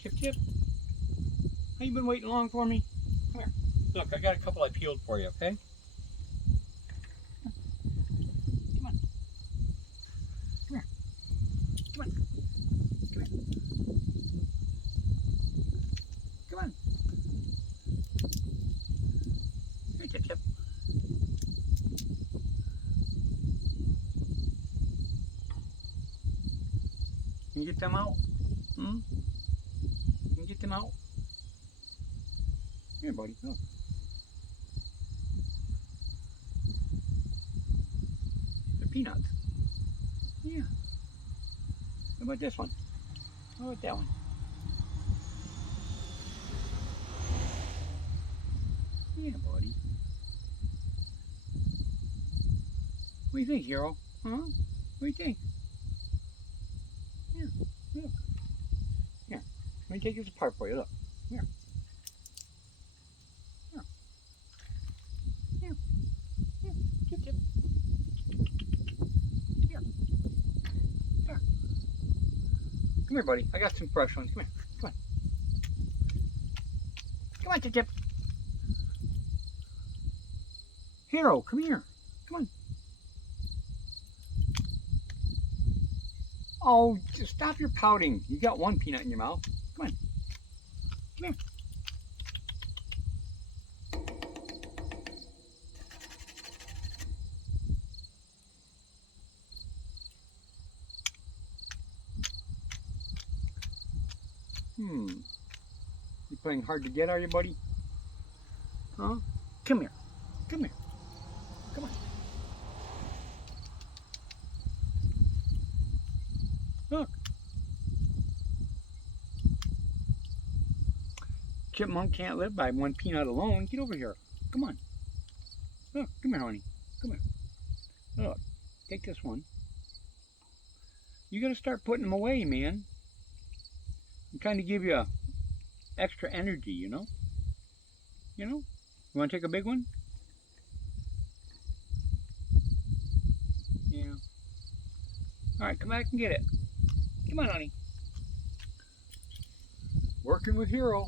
Chip Chip, how you been waiting long for me? Come here. Look, I got a couple I peeled for you, okay? Come on. Come here. Come on. Come here. Come on. Here, Chip Chip. Can you get them out? Hmm? Can you get them out? Here, buddy. Look. They're peanuts. Yeah. How about this one? How about that one? Yeah, buddy. What do you think, hero? Huh? What do you think? Here, look. Here. Let me take this apart for you. Look. Here. Here. Here. Here. Chip, chip. Here. Here. Come here, buddy. I got some fresh ones. Come here. Come on. Come on, Chip, chip. Hero, come here. Come on. Oh, just stop your pouting. You got one peanut in your mouth. Come on. Come here. You playing hard to get, are you, buddy? Huh? Come here. Come here. Come on. Look. Chipmunk can't live by one peanut alone. Get over here. Come on. Look. Come here, honey. Come here. Look. Take this one. You got to start putting them away, man. I'm trying to give you extra energy, you know? You know? You want to take a big one? Yeah. Alright, come back and get it. Come on, honey. Working with Hero.